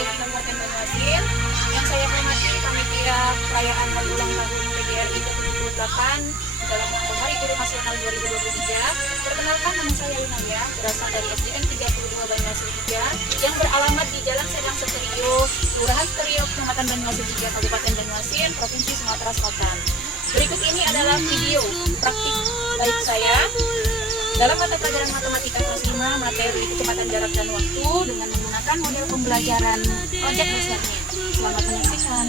PGRI Kabupaten Banyuasin. Yang saya hormati panitia perayaan hari ulang tahun PGRI ke-78 dalam Hari Guru Nasional 2023. Perkenalkan, nama saya Yunaya, berasal dari SDN 32 Banyuasin 3 yang beralamat di Jalan Sedang Seterio, Kelurahan Seterio, Kecamatan Banyuasin 3, Kabupaten Banyuasin, Provinsi Sumatera Selatan. Berikut ini adalah video praktik baik saya dalam mata pelajaran matematika kelas 5 materi kecepatan jarak dan waktu dengan menggunakan model pembelajaran project based learning. Selamat menyaksikan.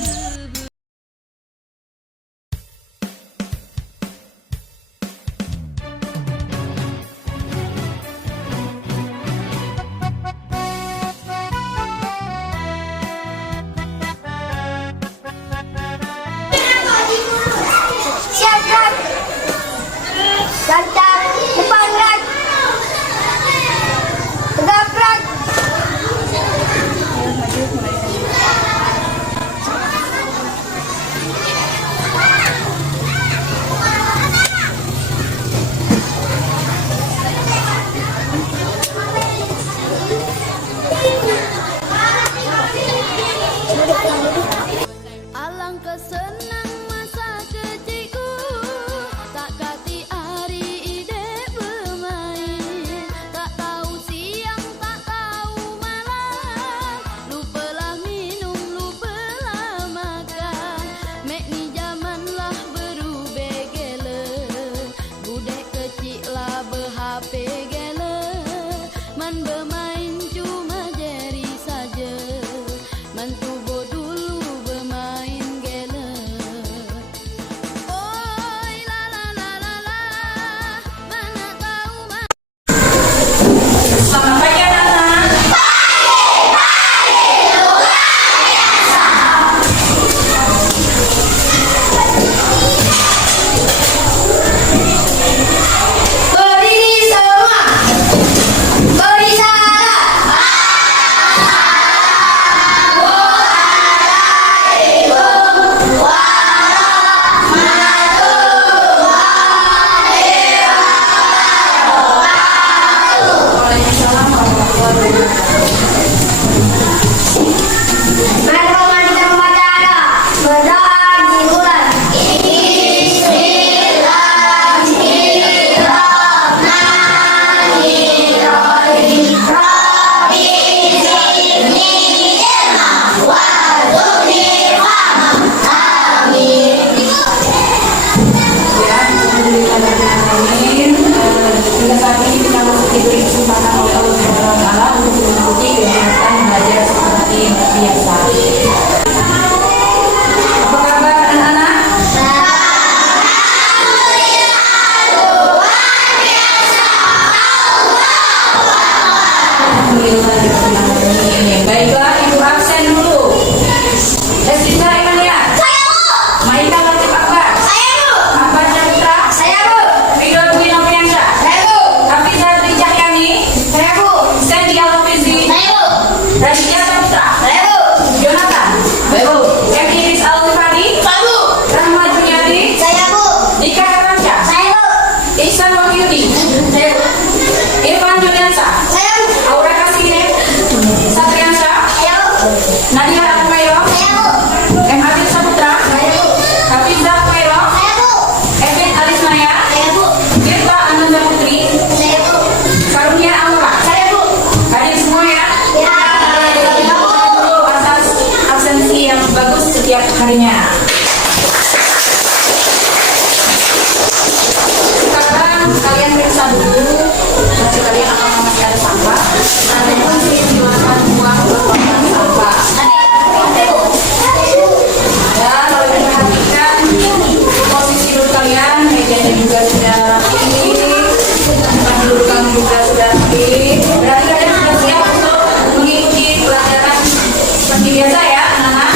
Siapkan, santai, depan gerak, tegak gerak. Alangkah senang masa kecilku, tak kati hari ide bermain, tak tahu siang, tak tahu malam, lupalah minum, lupalah makan. Mek ni zaman lah berubah gila, budak kecil lah ber-HP gila, man bermain cuma jari saja, man tubuh dulu bermain gila. Oi la la la la la, mana tahu Selamat pagi anak-anak. Berdiri semua, beri salam. Mereka kita membaca ada berdoa dimulai. Hingga saat ini kita masih diberi kesempatan oleh Allah Subhanahu wa Ta'ala untuk mengikuti kegiatan belajar seperti biasa. Apa kabar anak-anak? Alhamdulillah. Baiklah, ibu absen dulu. Desisa Imania. Maika Latif Akbar. Ahmad Putra. Ridho Dwi Noviansyah. Hafiza Dwi Cahyani. Sandy Alfizi. Raditya Putra. Jonathan. Iris Al-Fadi. Rahma Juniadi. Dika Hermansyah. Ihsan Wahyudi. Irfan Juliansyah. Aura Kasine. Satriansyah. Nadia Al-Mairo. M. Habib Saputra. Hafiza Mairo. Evin Alismaya. Tirta Ananda Putri. Karunia Amora. Hadir semua ya. Kita dulu atas absensi yang bagus setiap harinya. Sekarang kalian periksa dulu, masih kalian akan masih ada sampah. Nanti pun silakan buang ke tempat sampah. Ya, kalau diperhatikan posisi duduk kalian, mejanya juga sudah rapi, tempat duduk kalian juga sudah rapi. Berarti kalian sudah siap untuk mengikuti pelajaran seperti biasa ya, anak-anak.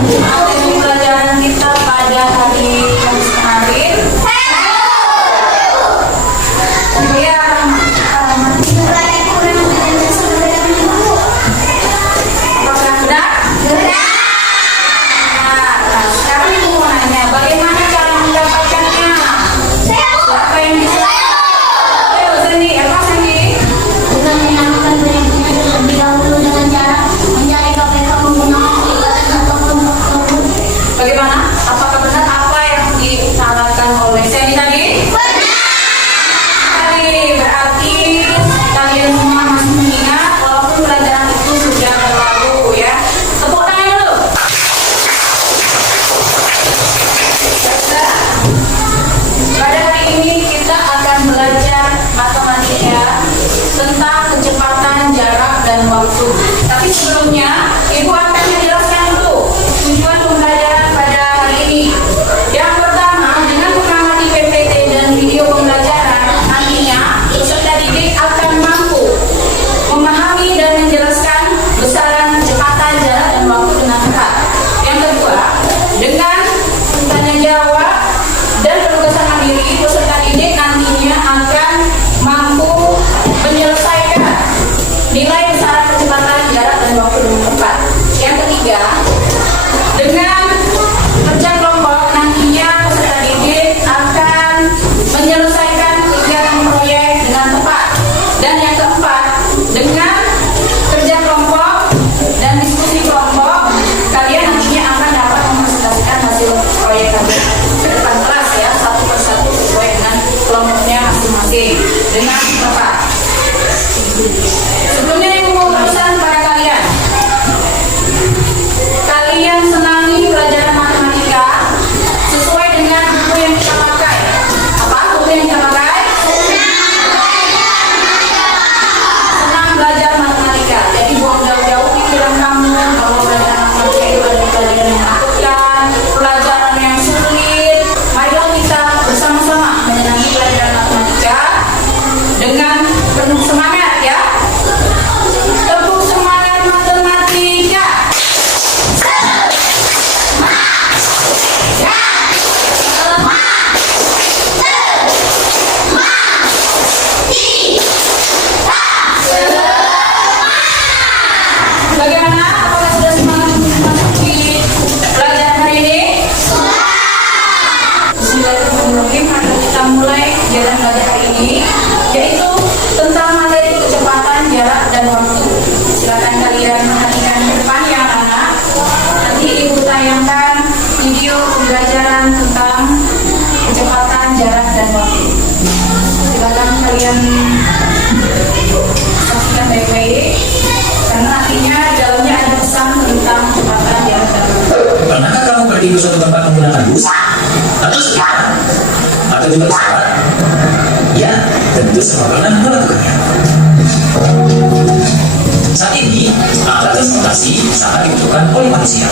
Materi pelajaran kita pada hari Kamis kemarin. Ya, apakah benar? Nah, sekarang ibu mau nanya, bagaimana cara mendapatkannya? Siapa yang bisa? Ayo, Sandy, apa Sandy? Dengan menanamkan benih-benih terlebih dahulu dengan cara mencari KPK menggunakan aplikasi ataupun software. Bagaimana? Apakah benar apa yang disarankan oleh Sandy tadi? Berarti kalian semua masih mengingat walaupun pelajaran itu sudah berlalu ya. Tepuk tangan dulu. Pada hari ini kita akan belajar matematika tentang kecepatan, jarak, dan waktu. Tapi sebelumnya, Ibu akan menjelaskan dulu tujuan pembelajaran pada hari ini. Yang pertama, dengan mengamati PPT dan video pembelajaran, nantinya peserta didik akan mampu memahami dan menjelaskan besaran, kecepatan, jarak, dan waktu dengan tepat. Yang kedua, dengan tanya jawab dan penugasan mandiri, peserta didik nantinya akan mampu menyelesaikan nilai besaran, kecepatan, jarak, dan waktu dengan tepat. Yang ketiga, dengan kerja kelompok nantinya peserta didik akan menyelesaikan kegiatan proyek dengan tepat. Dan yang keempat, dengan kerja kelompok dan diskusi kelompok, kalian nantinya akan dapat mempresentasikan hasil proyek kalian ke depan kelas ya, satu persatu sesuai dengan kelompoknya masing-masing dengan tepat. Sebelumnya Ibu mau pesan pada kalian. Kalian senangi pelajaran matematika sesuai dengan buku yang kita pakai. Apa buku yang kita pakai? Senang belajar matematika. Jadi buang jauh-jauh pikiran kamu bahwa belajar matematika itu ada pelajaran yang menakutkan, pelajaran yang sulit. Marilah kita bersama-sama menyenangi pelajaran matematika dengan penuh semangat ya. Tepuk semangat matematika. Bagaimana? Apakah sudah semangat memasuki pelajaran hari ini? Bismillahirrahmanirrahim. Mari kita mulai kegiatan belajar hari ini, yaitu tentang materi kecepatan, jarak, dan waktu. Silakan kalian perhatikan ke depan ya anak. Nanti Ibu tayangkan video pembelajaran tentang kecepatan, jarak, dan waktu. Silakan kalian saksikan baik-baik, karena nantinya di dalamnya ada pesan tentang kecepatan, jarak, dan waktu. Pernahkah kamu pergi ke suatu tempat menggunakan bus? Atau sepeda? Atau juga pesawat? Ya, tentu semua pernah melakukannya. Saat ini, alat transportasi sangat dibutuhkan oleh manusia.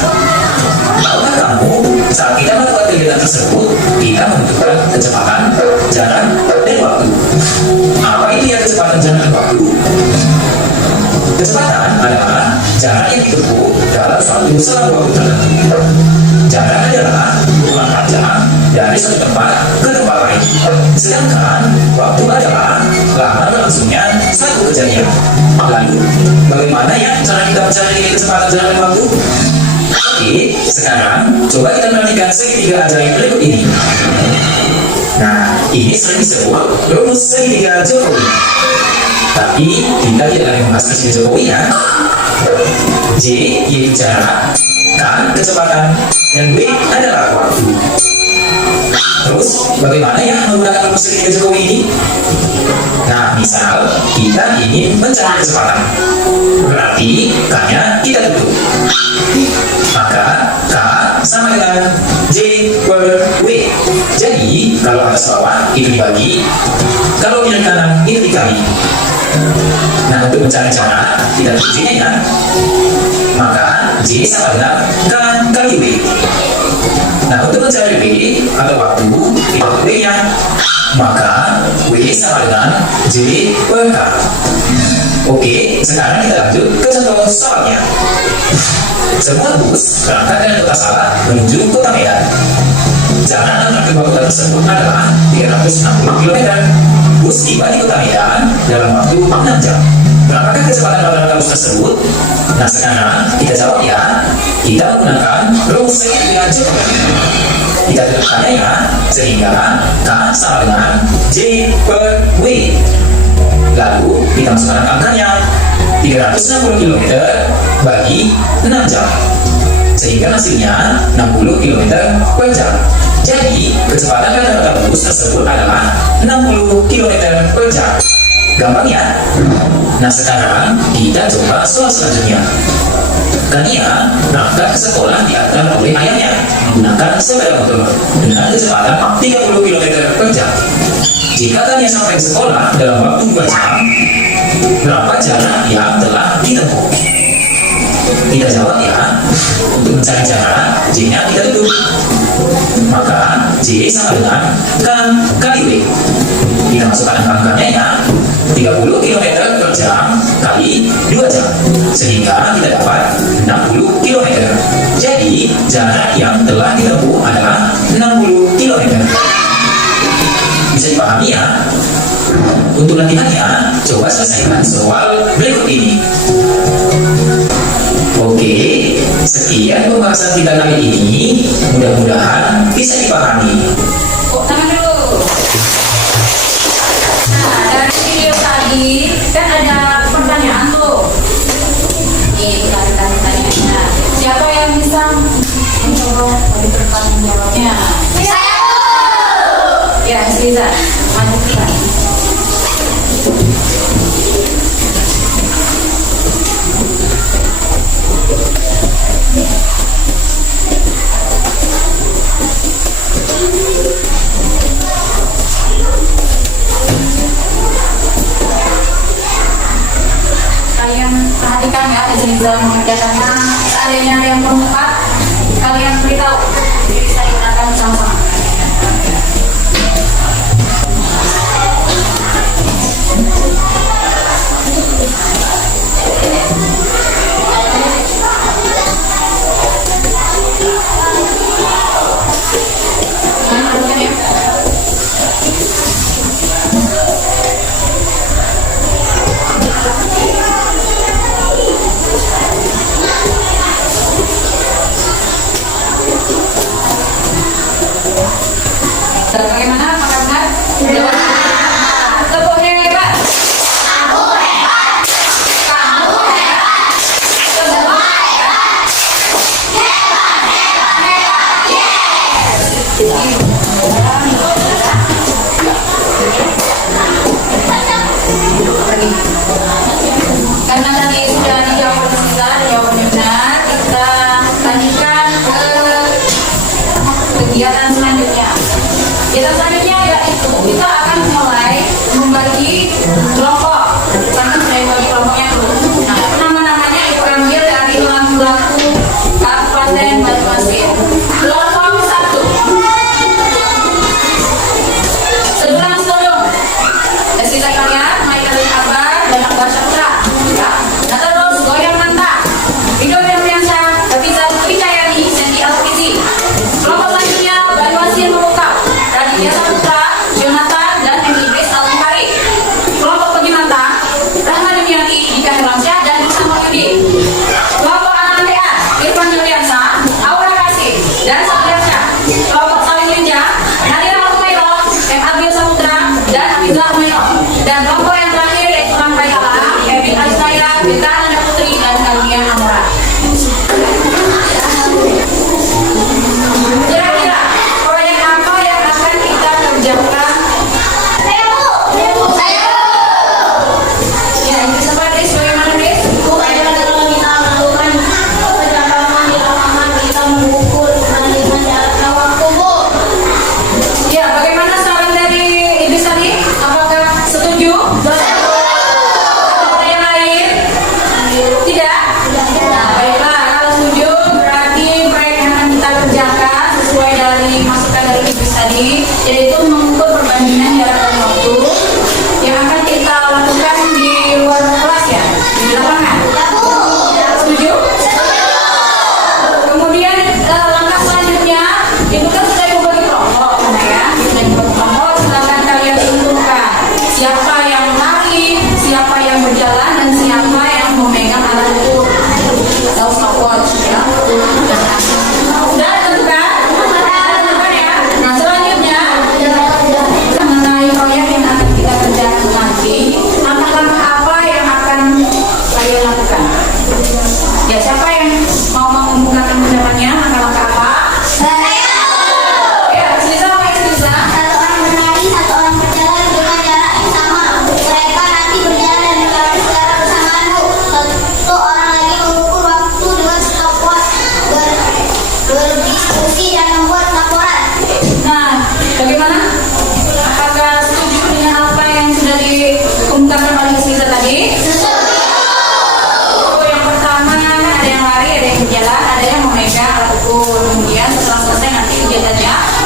Tahukah kamu, saat kita melakukan kegiatan tersebut, kita membutuhkan kecepatan, jarak, dan waktu. Apa itu ya kecepatan, jarak, dan waktu? Kecepatan adalah jarak yang ditempuh dalam suatu selang waktu tertentu. Jarak adalah hubungan panjang dari suatu tempat ke tempat lain. Sedangkan waktu adalah lama berlangsungnya satu kejadian. Lalu, bagaimana ya cara kita mencari nilai kecepatan, jarak, dan waktu? Oke, sekarang coba kita perhatikan segitiga ajaib berikut ini. Nah, ini sering disebut rumus segitiga Jokowi. Tapi kita tidak akan membahas segitiga Jokowi ya. J yaitu jarak, K kecepatan, dan W adalah waktu. Terus, bagaimana ya menggunakan rumus segitiga Jokowi ini? Nah, misal kita ingin mencari kecepatan, berarti K-nya kita tutup. Maka K sama dengan J per W. Jadi, kalau atas bawah itu dibagi, kalau kiri kanan itu dikali. Nah, untuk mencari jarak, kita tutup J-nya ya. Maka J sama dengan K kali W. Nah, untuk mencari W atau waktu, kita tutup W-nya. Maka W sama dengan J per K. Oke, sekarang kita lanjut ke contoh soalnya. Sebuah bus berangkat dari kota Salak menuju kota Medan. Jarak antar kedua kota tersebut adalah 360 km. Bus tiba di kota Medan dalam waktu 6 jam. Berapakah kecepatan rata-rata bus tersebut? Nah, sekarang kita jawab ya. Kita menggunakan rumus dengan coba. Kita tentukannya ya, sehingga K sama dengan J per W. Lalu kita masukkan angkanya 360 km bagi 6 jam, sehingga hasilnya 60 km per jam. Jadi kecepatan rata-rata bus tersebut adalah 60 km per jam. Gampang ya? Nah, sekarang kita coba soal selanjutnya. Kania berangkat ke sekolah diantar oleh ayahnya menggunakan sepeda motor dengan kecepatan 30 km per jam. Jika Kania sampai ke sekolah dalam waktu 2 jam, berapa jarak yang telah ditempuh? Kita jawab ya. Untuk mencari jarak, J-nya kita tutup. Maka J sama dengan K kali W. Kita masukkan angka-angkanya ya. 30 km per jam kali 2 jam, sehingga kita dapat 60 km. Jadi jarak yang telah ditempuh adalah 60 km. Bisa dipahami ya? Untuk latihannya, coba selesaikan soal berikut ini. Oke, sekian pembahasan kita kali ini. Mudah-mudahan bisa dipahami. Tangan dulu. Nah, dari video tadi kan ada pertanyaan tuh. Nih, kita ada pertanyaannya. Siapa yang bisa mencoba dari pertanyaan jawabnya? Ya, Siza, lanjutkan. Kalian perhatikan ya, Siza mengerjakannya. Seandainya ada yang belum tepat, kalian beritahu. Jadi bisa digunakan sama-sama. Dan bagaimana? Apakah benar? Jawabannya tepuk hebat. Aku hebat. Kamu hebat. Semua hebat. Hebat, hebat, hebat. Yes. Karena tadi sudah dijawab oleh Siza, jawabannya benar. Kita lanjutkan ke kegiatan selanjutnya. Kegiatan selanjutnya yaitu kita akan mulai membagi kelompok. Karena sudah dibagi kelompoknya dulu. Nah, nama-namanya ibu ambil dari lagu-lagu Kabupaten Banyuasin. Kelompok 1. Sebelah tolong. Sisa kalian, Maika dan Akbar dan Akbar Syafra. Ya. Nah, terus goyang mantap. Video yang biasa, Hafiza Putri Cahyani, Sandy Alfizi. Kelompok selanjutnya Banyuasin memukau. Raditya Saputra, Jonathan dan Emily Grace Al-Bukhari. Kelompok Pergi Mantap, Rahma Dumiati, Dika Hermansyah dan Musa Mahyudi. Kelompok Anak LTA, Irfan Juliansa, Aura Kasih dan Sabriansyah. Kelompok Saling Linja, Nadira Al-Humairo, M. Abil Saputra dan Hafizah Humairo. Dan kelompok yang terakhir yaitu Rangkai Alam, Kevin Aisnaya, Bita Nanda Putri dan Kalia Amora. Kira-kira proyek apa yang akan kita kerjakan? Ya, itu seperti bagaimana, Riz? Bukannya kalau kita melakukan perjalanan di lapangan, kita mengukur dengan cara waktu, Bu. Ya, bagaimana saran dari Idris tadi? Apakah setuju? Atau yang lain? Tidak? Nah, baiklah, kalau setuju berarti proyek yang akan kita kerjakan sesuai dari masukan dari Idris tadi, yaitu mengukur perbandingan jarak dan waktu yang akan kita lakukan di luar kelas ya.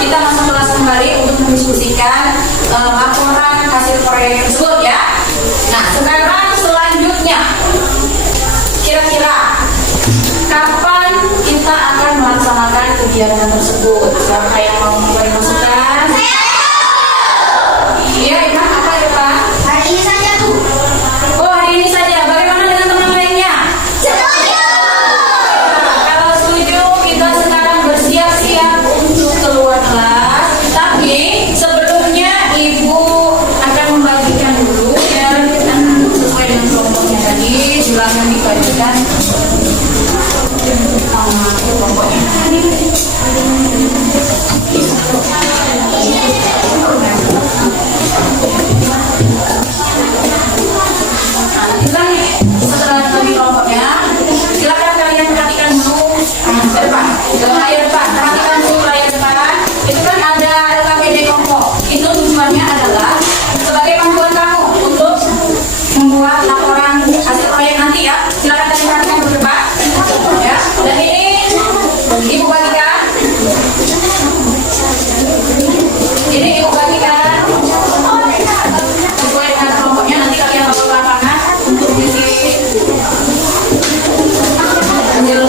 kita masuk kelas kembali untuk mendiskusikan laporan hasil proyek tersebut ya. Nah, sekarang selanjutnya, kira-kira kapan kita akan melaksanakan kegiatan tersebut? Siapa yang mau memberi masukan? Iya, Irfan, apa Irfan? Hari ini saja tuh. Oh, hari ini saja. Bagaimana dengan teman lainnya? Setuju. Kalau setuju, kita sekarang bersiap-siap untuk keluar kelas. Tapi sebelumnya Ibu akan membagikan dulu ya, sesuai dengan kelompoknya tadi. Silakan dibagikan kelompoknya. Nah, setelah bagi kelompoknya, silakan kalian perhatikan dulu ke depan, ke layar depan. Perhatikan dulu layar depan. Itu kan ada LKPD kelompok. Itu tujuannya adalah sebagai panduan kamu untuk membuat laporan hasil proyek nanti ya. Silakan kalian perhatikan ke depan. Ya. Dan ini Ibu bagikan. Ini Ibu bagikan. Sesuai dengan kelompoknya, nanti kalian bawa ke lapangan untuk mengisi hasil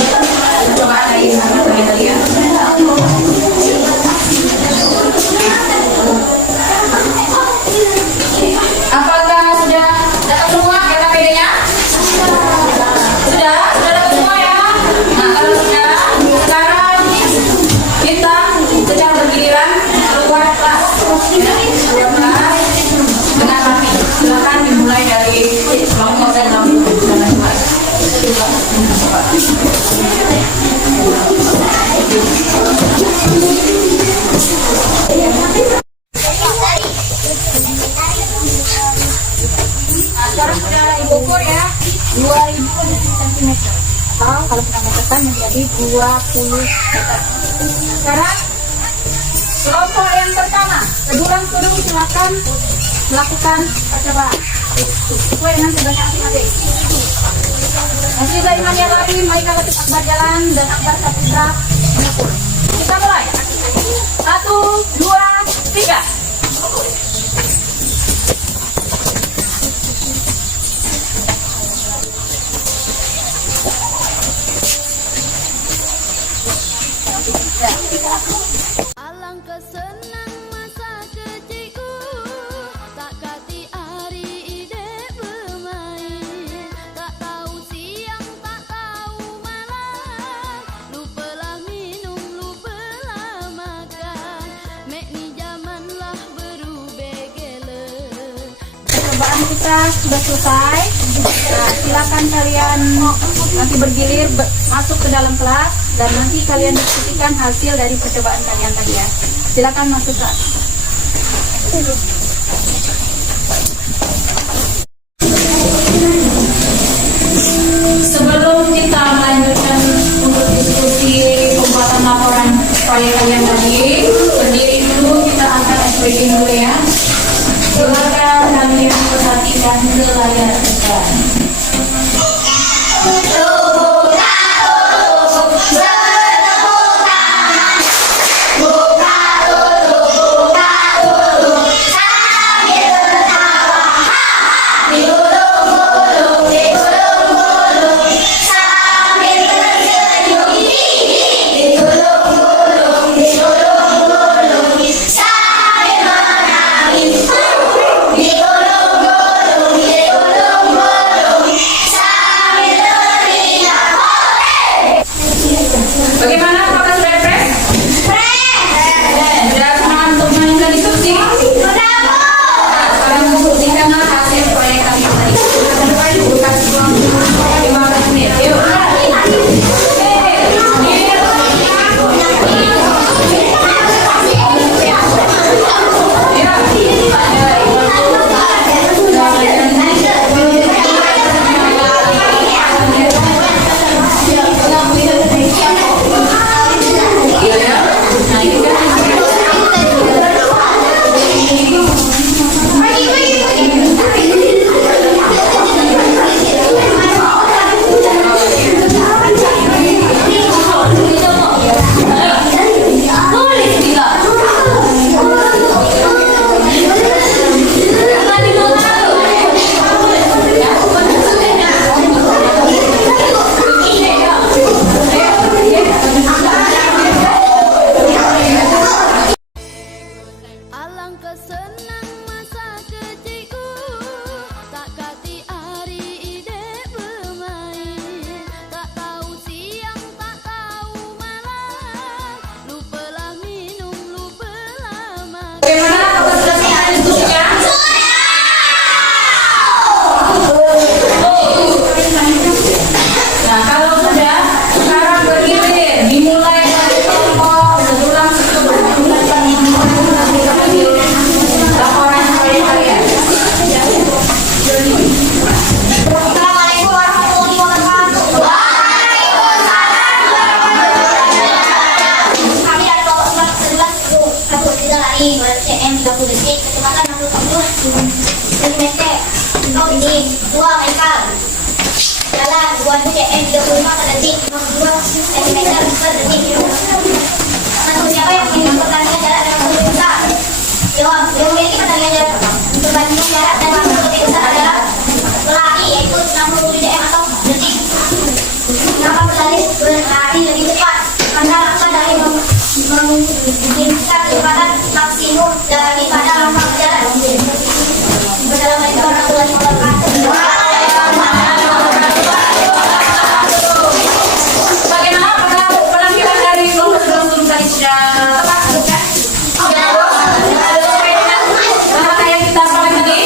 percobaan dari kalian tadi ya. Apakah sudah dapat semua LKPD-nya? Sudah dapat semua ya? Nah, kalau sudah, sekarang kita secara bergiliran keluar kelas. Keluar kelas dengan rapi. Silakan dimulai dari kelompok dan lampu dan lain-lain. Nah, sekarang sudah Ibu ukur ya, 2000 cm atau kalau kita meterkan menjadi 20 meter. Sekarang kelompok yang pertama, kedua silakan melakukan percobaan sesuai dengan tugasnya masing-masing. Masih dari Maria lari, mereka ketik akbar jalan dan akbar kapitra mengukur. Kita mulai. 1, 2, 3. Alangkah senang masa kecilku, tak kati hari ide bermain, tak tahu siang, tak tahu malam, lupalah minum, lupalah makan, mek ni zamanlah berubah gila. Percobaan kita sudah selesai. Nah, silakan kalian nanti bergilir masuk ke dalam kelas dan nanti kalian diskusikan hasil dari percobaan kalian tadi ya. Silakan masuk kelas. Sebelum kita melanjutkan untuk diskusi pembuatan laporan proyek kalian tadi, berdiri dulu, kita angkat SPG dulu ya. Silakan kalian perhatikan ke layar depan. Sambil menangis, digulung-gulung, digulung-gulung. lari 200 cm 30 detik, kecepatan 60 cm. Oh ini, 2 Michael. Jalan 2000 cm 35 per detik, 52 cm per detik. Satu, siapa yang memiliki pertandingan jarak dan waktu lebih besar? Jawab, yang memiliki pertandingan jarak perbandingan jarak dan waktu lebih besar adalah pelari, yaitu 60 cm atau detik. Kenapa berlari lebih cepat? Karena langkah dari menginginkan kecepatan maksimum daripada langkah berjalan. Wassalamualaikum warahmatullahi wabarakatuh. Bagaimana penampilan dari kelompok tadi sudah tepat bukan? Sesuai dengan langkah yang kita sepakati tadi?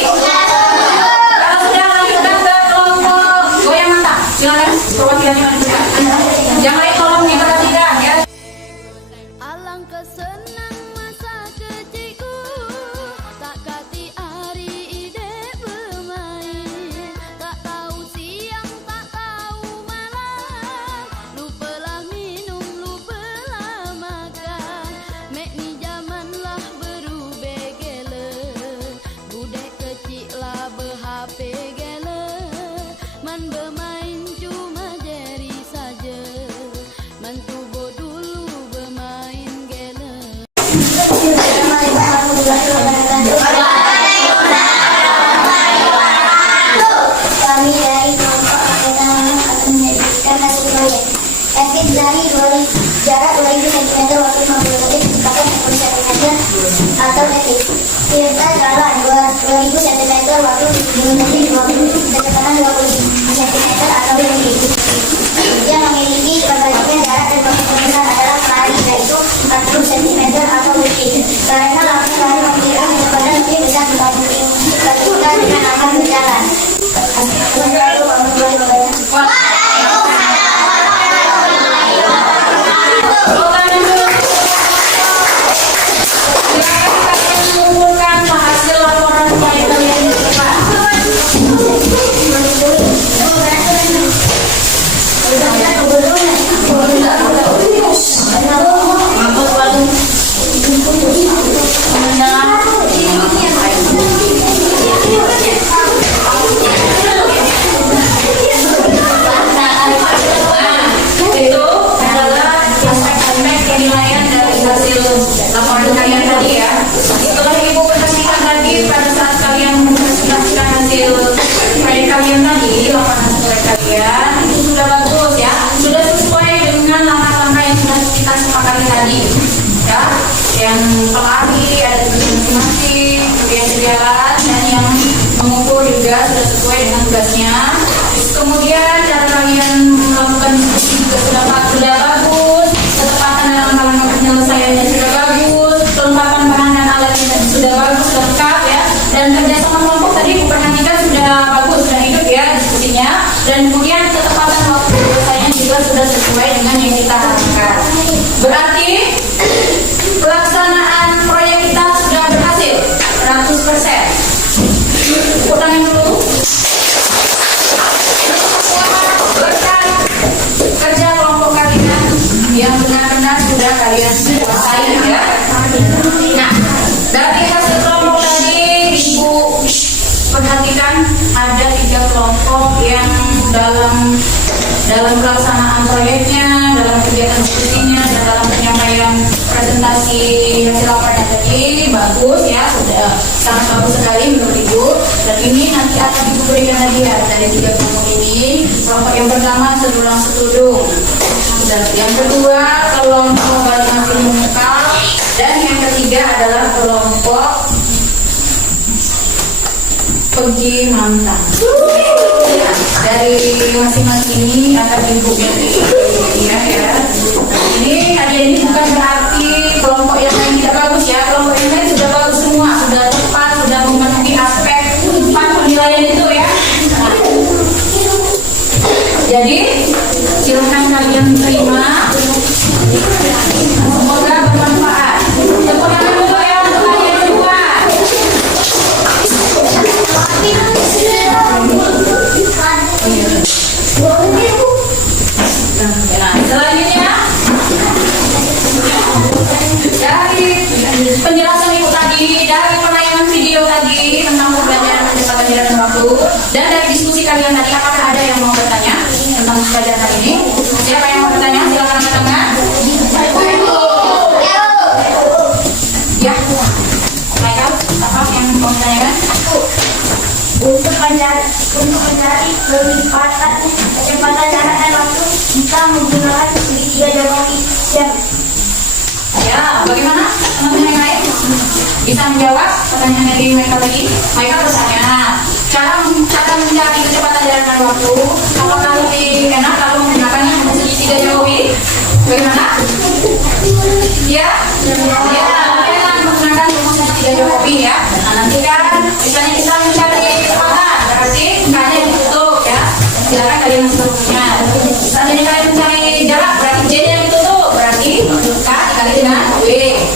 Kalau sudah lanjutkan ke kelompok goyang mantap, silakan perwakilannya lanjutkan. Yang lain tolong diperhatikan ya. Alangkah senang masa kecilku, tak kati hari ide bermain, tak tahu siang tak tahu malam, lupalah minum lupalah makan, mek ni zaman lah berubah gele, budek kecil lah ber-HP gele, man bermain cuma jeri saja, man tubuh dulu bermain gele. Kami dari kelompok angkatan akan menjadikan hasil proyek. Etik dari jarak 2000 cm waktu 50 detik, kecepatan 60 cm atau detik. Kita jalan 2000 cm waktu 70 detik, kecepatan 20 cm atau detik. Yang memiliki perbandingan jarak dan waktu besar adalah pelari, yaitu 40 cm atau detik. Karena langkah lari memiliki kecepatan lebih besar dibandingkan dengan langkah berjalan. Assalamualaikum warahmatullahi wabarakatuh. Silakan kalian mengumpulkan hasil laporan proyek kalian di depan. Itu adalah aspek-aspek penilaian dari hasil laporan kalian tadi ya. Setelah ibu perhatikan tadi pada saat kalian mempresentasikan hasil proyek kalian tadi, laporan hasil proyek kalian itu sudah bagus ya, sudah sesuai dengan langkah-langkah yang sudah kita sepakati tadi ya. Yang pelari ada tugas masing-masing, kemudian jalan dan yang mengukur juga sudah sesuai dengan tugasnya. Kemudian cara kalian melakukan diskusi juga sudah bagus, ketepatan dalam langkah penyelesaiannya sudah bagus, kelengkapan bahan dan alatnya sudah bagus, lengkap ya, dan kerjasama kelompok tadi diperhatikan sudah bagus, sudah hidup ya diskusinya, dan kemudian ketepatan waktu penyelesaiannya juga sudah sesuai dengan yang kita harapkan. Berarti pelaksanaan proyek kita sudah berhasil 100%. Tepuk tangan dulu. Berkat kerja kelompok kalian yang benar-benar sudah kalian selesai ya. Nah, dari hasil kelompok tadi ibu perhatikan ada 3 kelompok yang dalam pelaksanaan proyeknya, dalam kegiatan diskusinya, dan dalam penyampaian presentasi hasil laporan tadi bagus ya, sudah sangat bagus sekali menurut ibu. Dan ini nanti akan ibu berikan hadiah dari 3 kelompok ini. Kelompok yang pertama sedulang setudung, dan yang kedua kelompok balik nasi muka, dan yang ketiga adalah kelompok pergi mantan. Ya, dari masing-masing ini akan ibu beri hadiah ya. Ini hadiah ini bukan berarti kelompok yang lain tidak bagus ya. Kelompok yang lain sudah bagus semua, sudah tepat, sudah memenuhi aspek 4 penilaian itu ya. Nah, jadi silahkan kalian terima. Semoga bermanfaat. Tepuk tangan dulu ya untuk kalian semua. Nah, selanjutnya waktu. Dan dari diskusi kalian tadi, apakah ada yang mau bertanya tentang pelajaran ini? Siapa yang mau bertanya? Silakan angkat tangan. Ya, Michael, apa yang mau bertanyakan? Untuk mencari kecepatan jarak dan waktu, kita menggunakan segitiga Jokowi. Siap. Ya, bagaimana teman-teman yang lain? Bisa menjawab pertanyaan dari mereka tadi? Mereka bertanya, cara mencari kecepatan jarak dan waktu, apakah lebih enak kalau menggunakan segitiga Jokowi? Bagaimana? Ya, enak menggunakan segitiga Jokowi ya. Nah, nanti kan misalnya kita mencari kecepatan, berarti hanya ditutup ya. Silakan kalian sebelumnya. Misalnya kalian mencari jarak, berarti J yang ditutup, berarti K dikali dengan W.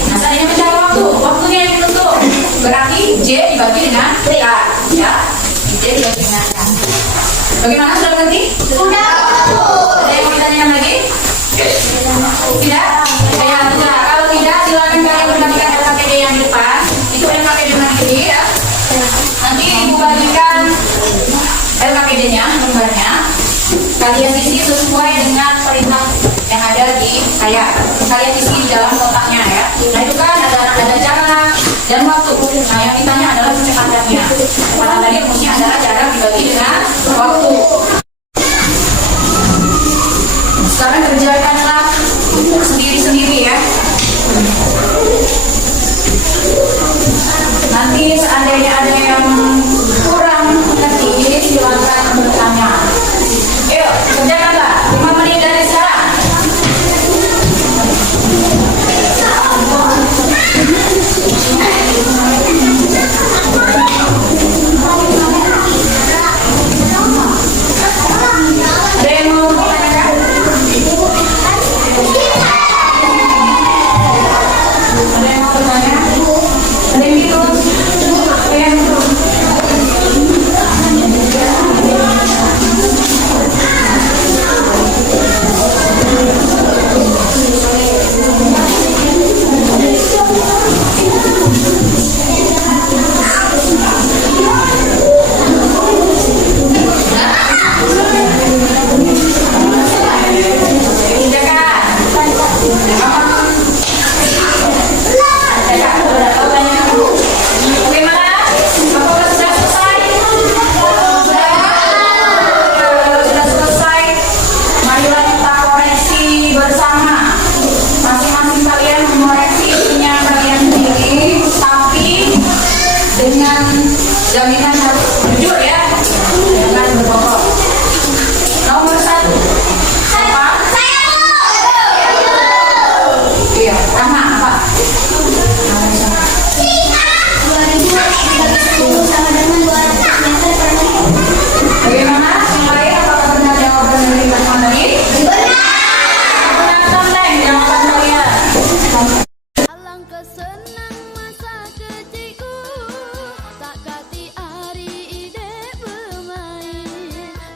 Nah, seandainya mencari waktunya yang ditutup, berarti J dibagi dengan K ya. J dibagi dengan K. Bagaimana, sudah mengerti? Sudah. Ada yang mau ditanyakan lagi? Tidak? Ya, tidak. Kalau tidak, silakan kalian perhatikan LKPD yang di depan. Itu LKPD mandiri ya. Nanti ibu bagikan LKPD-nya, lembarnya. Kalian isi sesuai dengan perintah yang ada di saya. Kalian isi di dalam kotaknya ya. Nah itu kan ada jarak dan waktu. Nah yang ditanya adalah kecepatannya. Karena tadi rumusnya adalah jarak dibagi dengan waktu. Sekarang kerjakanlah sendiri-sendiri ya. Nanti seandainya ada yang kurang mengerti, silakan bertanya. Ayo, kerjakanlah 5 menit dari sekarang. Ada yang mau bertanyakan? Ada yang mau bertanya? Ada yang bingung? Ada yang bingung? Jaminan harus jujur ya, jangan berbohong. Nomor 1 apa? Iya, sama apa? 2010 sama dengan 200 meter per menit. Bagaimana? Yang lain apakah benar jawaban dari teman tadi? Benar, tentang jawaban kalian. Alangkah senang masa kecilku, tak kati hari ide bermain,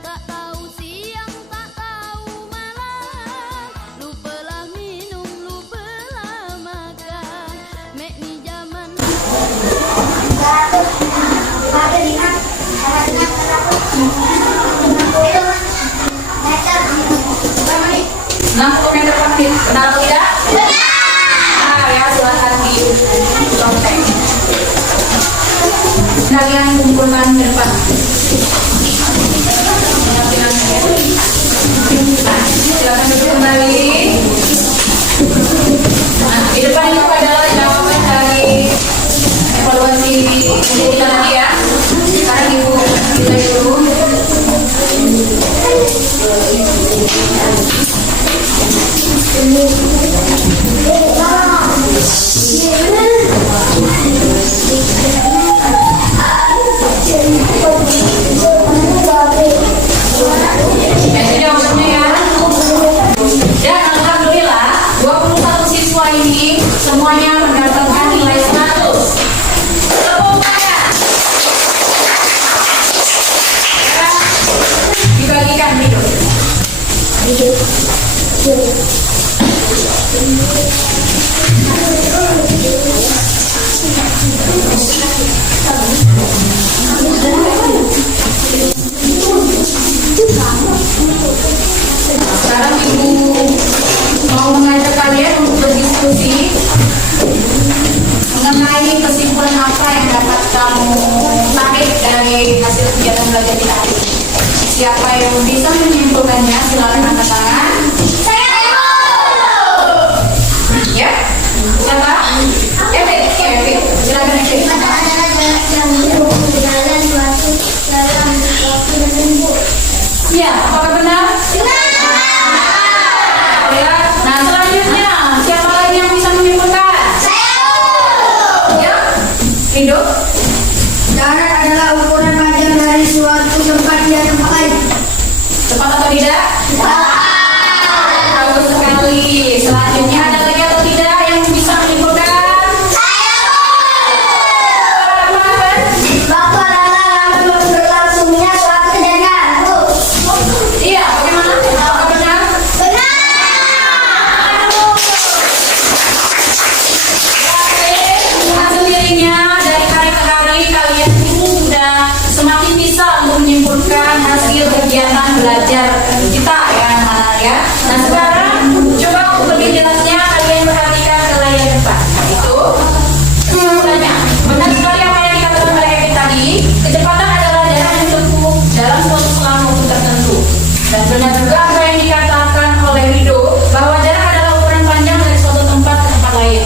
tak tahu siang, tak tahu malam, lupalah minum, lupalah makan, mek ni zaman. Ada lihat, meter per menit. 60 meter per menit. Benar atau tidak? Benar ya, silakan dicontek. Kalian kumpulkan ke depan. Nah, silakan duduk kembali. Nah, di depan itu adalah jawaban dari evaluasi kita tadi ya. Sekarang ibu kita dulu. Itu jawabannya ya. Dan alhamdulillah 21 siswa ini semuanya mendapatkan nilai 100. Tepuk tangan. Dibagikan hidup. Siapa yang bisa menyimpulkannya? Silakan angkat tangan. Saya Ya. Siapa? Evi. Silakan Evi. Mata adalah jarak yang menempuh jalan suatu dalam waktu menunggu. Ya, apakah benar? Ya. Nah, selanjutnya siapa lagi yang bisa menyimpulkan? Ya. Rido. Jarak adalah ukuran panjang dari suatu tempat ke tempat lain. Tepat atau tidak? Bagus sekali. Selanjutnya ada lagi atau tidak yang bisa menyimpulkan? Waktu adalah lama berlangsungnya suatu kejadian. Iya, bagaimana? Apakah benar? Hasil dirinya dari hari ke hari kalian itu sudah semakin bisa untuk menyimpulkan hasil kegiatan belajar kita ya anak-anak ya. Nah sekarang coba untuk lebih jelasnya kalian perhatikan ke layar depan. Nah, itu kesimpulannya benar sekali apa yang dikatakan oleh Evi tadi. Kecepatan adalah jarak yang ditempuh dalam suatu selang waktu tertentu. Dan benar juga apa yang dikatakan oleh Rido bahwa jarak adalah ukuran panjang dari suatu tempat ke tempat lain.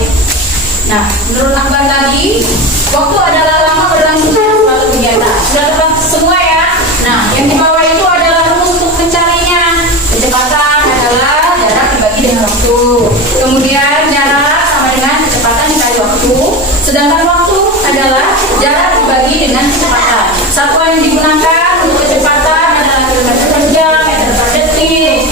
Nah, menurut Akbar tadi, waktu adalah lama berlangsungnya suatu kegiatan. Sudah tepat semua ya. Nah, yang di bawah itu adalah rumus untuk mencarinya. Kecepatan adalah jarak dibagi dengan waktu. Kemudian jarak sama dengan kecepatan dikali waktu. Sedangkan waktu adalah jarak dibagi dengan kecepatan. Satuan yang digunakan untuk kecepatan adalah kilometer per jam, meter per detik,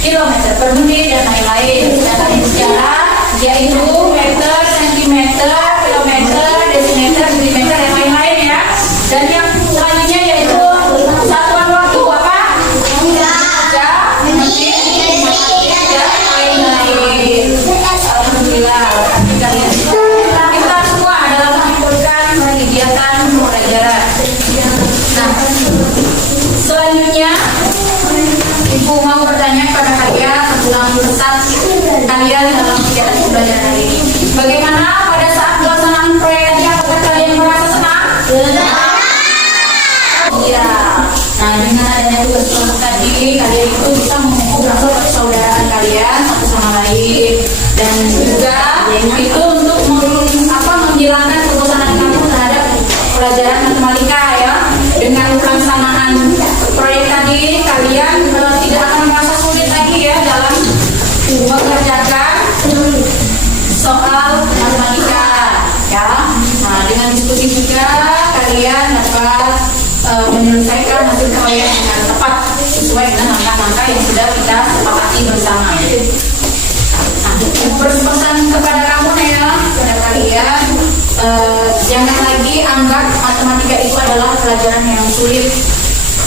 kilometer per menit, dan lain-lain. Sedangkan yang sejarah yaitu meter, sentimeter, kilometer, desimeter, milimeter, dan lain-lain ya. Dan yang selanjutnya yaitu satuan waktu apa? Jam, menit, dan lain-lain. Alhamdulillah. Kita semua adalah menyimpulkan kegiatan pembelajaran. Nah, selanjutnya Ibu mau bertanya kepada kalian tentang pesan kalian dalam kegiatan pembelajaran hari ini. Bagaimana pada saat pelaksanaan proyek ini? Apakah kalian merasa senang? Iya. Nah, dengan adanya tugas kelompok tadi, kalian itu bisa mengukur persaudaraan kalian satu sama lain, dan juga itu untuk menghilangkan kebosanan kamu terhadap pelajaran matematika ya. Dengan pelaksanaan proyek tadi, kalian tidak akan merasa sulit lagi ya dalam mengerjakan soal matematika ya. Nah, dengan diskusi juga kalian dapat menyelesaikan hasil proyek dengan tepat sesuai dengan langkah-langkah yang sudah kita sepakati bersama. Nah, berpesan kepada kamu ya, kepada kalian, jangan lagi anggap matematika itu adalah pelajaran yang sulit.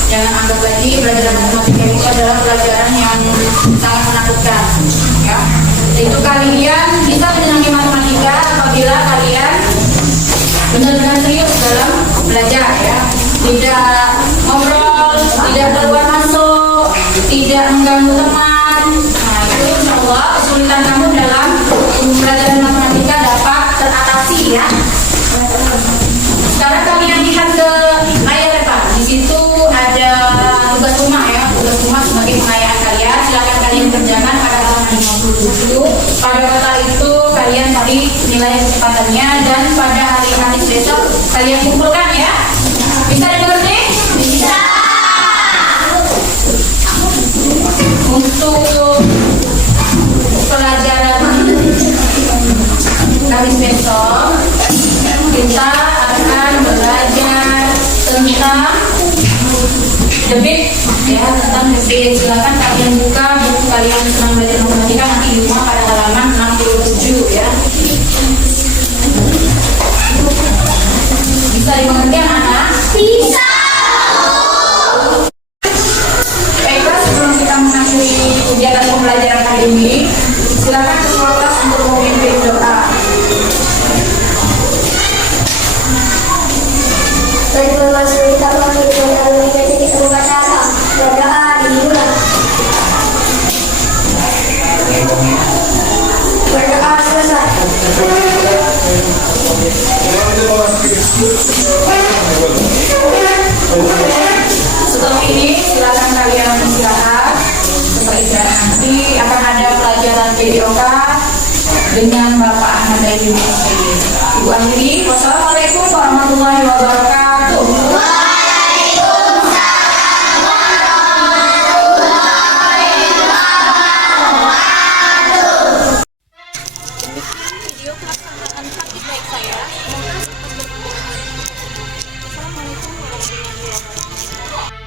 Jangan anggap lagi pelajaran matematika itu adalah pelajaran yang sangat menakutkan ya. Itu kalian bisa menyenangi matematika apabila kalian benar-benar serius dalam belajar ya. Tidak ngobrol, tidak keluar masuk, tidak mengganggu teman. Nah, itu insya Allah kesulitan kamu dalam pelajaran matematika dapat teratasi ya. Sekarang kalian lihat ke layar depan. Di situ ada tugas rumah ya. Tugas rumah sebagai pengayaan kalian. Silakan kalian kerjakan pada halaman 57. Pada kata itu kalian cari nilai kecepatannya dan pada hari Kamis besok kalian kumpulkan ya. Bisa dimengerti? Bisa. Untuk pelajaran Kamis besok kita akan belajar tentang debit ya, tentang debit. Silakan kalian buka buku kalian senang belajar matematika nanti di rumah pada halaman 67 ya. Bisa dimengerti anak-anak? Bisa. Baiklah, sebelum kita mengakhiri kegiatan pembelajaran hari ini, silakan ketua kelas untuk memimpin doa. Berdoa kita menghidupkan dalam kita membaca berdoa dimulai. Berdoa selesai. Setelah ini silakan kalian istirahat. Setelah istirahat nanti akan ada pelajaran PDOK dengan Bapak Ahmad dan Ibu Akhiri. Ibu Akhiri, wassalamualaikum warahmatullahi wabarakatuh. Video pelaksanaan praktik baik saya. Assalamualaikum warahmatullahi wabarakatuh.